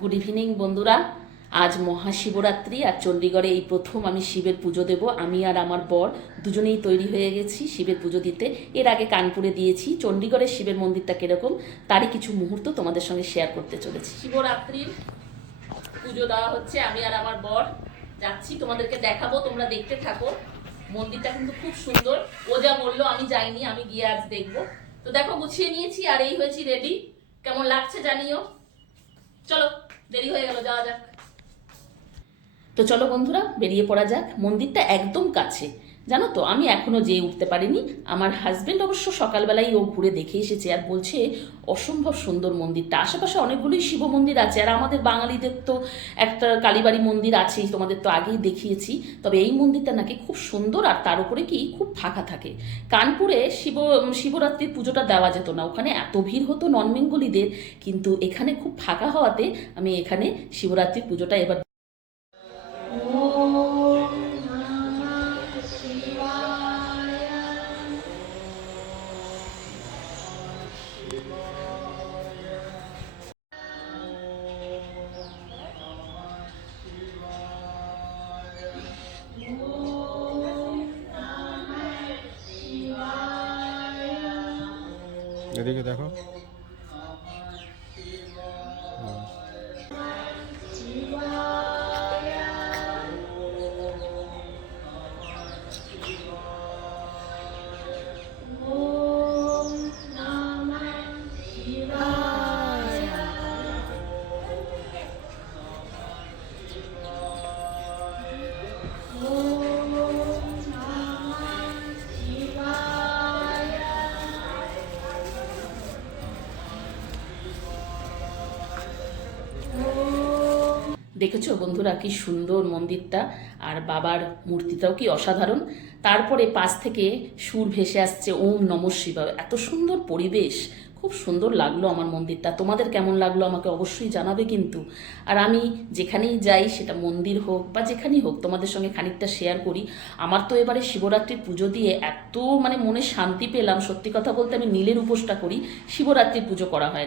Good evening বন্ধুরা। আজ মহাশিবরাত্রি আর চণ্ডীগড়ে এই প্রথম আমি শিবের পুজো দেব। আমি আর আমার বর দুজনেই তৈরি হয়ে গেছি শিবের পুজো দিতে। এর আগে কানপুরে দিয়েছি। চণ্ডীগড়ের শিবের মন্দিরটা কীরকম, তারই কিছু মুহূর্ত তোমাদের সঙ্গে শেয়ার করতে চলেছি। শিবরাত্রির পুজো দেওয়া হচ্ছে। আমি আর আমার বর যাচ্ছি, তোমাদেরকে দেখাবো, তোমরা দেখতে থাকো। মন্দিরটা কিন্তু খুব সুন্দর। ও যা বলল, আমি যাইনি, আমি গিয়ে আজ দেখব। তো দেখো, গুছিয়ে নিয়েছি আর এই হয়েছি রেডি কেমন লাগছে জানিও। চলো। দেরি হয়ে গেল যাওয়া যাক। তো চলো বন্ধুরা বেরিয়ে পড়া যাক। মন্দিরটা একদম কাছে। জানো তো, আমি এখনও যেয়ে উঠতে পারিনি। আমার হাজবেন্ড অবশ্য সকালবেলায় ও ঘুরে দেখে এসেছে আর বলছে, অসম্ভব সুন্দর মন্দিরটা। আশেপাশে অনেকগুলোই শিব মন্দির আছে আর আমাদের বাঙালিদের তো একটা কালীবাড়ি মন্দির আছেই, তোমাদের তো আগেই দেখিয়েছি। তবে এই মন্দিরটা নাকি খুব সুন্দর আর তার উপরে কি খুব ফাঁকা থাকে। কানপুরে শিব, শিবরাত্রির পুজোটা দেওয়া যেত না, ওখানে এত ভিড় হতো নন বেঙ্গলিদের কিন্তু এখানে খুব ফাঁকা হওয়াতে আমি এখানে শিবরাত্রির পুজোটা এবার এদিকে দেখো। দেখেছ বন্ধুরা কি সুন্দর মন্দিরটা? আর বাবার মূর্তিটাও কি অসাধারণ? তারপরে পাশ থেকে সুর ভেসে আসছে ওম নম শিবায়। এত সুন্দর পরিবেশ। খুব সুন্দর লাগল আমার মন্দিরটা। তোমাদের কেমন লাগল আমাকে অবশ্যই জানাবে কিন্তু। আর আমি যেখানেই যাই, সেটা মন্দির হোক বা যেখানেই হোক, তোমাদের সঙ্গে খানিকটা শেয়ার করি। আমার তো এবারে শিবরাত্রির পুজো দিয়ে এত মানে মনে শান্তি পেলাম। সত্যি কথা বলতে আমি নীলের উপোসটা করি। শিবরাত্রির পুজো করা হয়।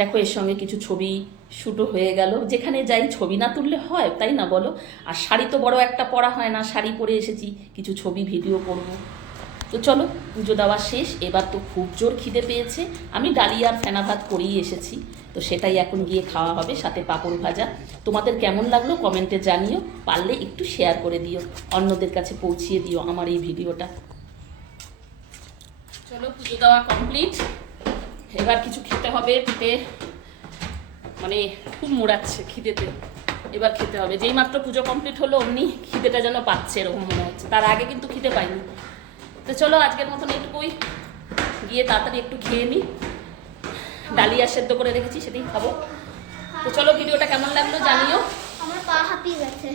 দেখো, এর সঙ্গে কিছু ছবি শুটও হয়ে গেল। যেখানে যাই ছবি না তুললে হয়, তাই না বলো? আর শাড়ি তো বড় একটা পরা হয় না, শাড়ি পরে এসেছি, কিছু ছবি, ভিডিও করব। তো চলো, পুজো দেওয়া শেষ, এবার তো খুব জোর খিদে পেয়েছে। আমি ডালিয়ার ফেনা ভাত করেই এসেছি, তো সেটাই এখন গিয়ে খাওয়া হবে, সাথে পাঁপড় ভাজা। তোমাদের কেমন লাগল কমেন্টে জানিও, পারলে একটু শেয়ার করে দিও, অন্যদের কাছে পৌঁছিয়ে দিও আমার এই ভিডিওটা। চলো, পুজো দেওয়া কমপ্লিট এবার কিছু খেতে হবে পেটে মানে খুব মোড়াচ্ছে খিদেতে। এবার খেতে হবে। যেই মাত্র পুজো কমপ্লিট হলো, অমনি খিদেটা যেন পাচ্ছে এরকম মনে হচ্ছে। তার আগে কিন্তু খিদে পাইনি। তো চলো, আজকের মতন একটুকুই গিয়ে তাড়াতাড়ি একটু খেয়ে নিই ডালিয়া সেদ্ধ করে রেখেছি সেটাই খাব। তো চলো, ভিডিওটা কেমন লাগল জানিও। আমার পা হাঁপিয়ে গেছে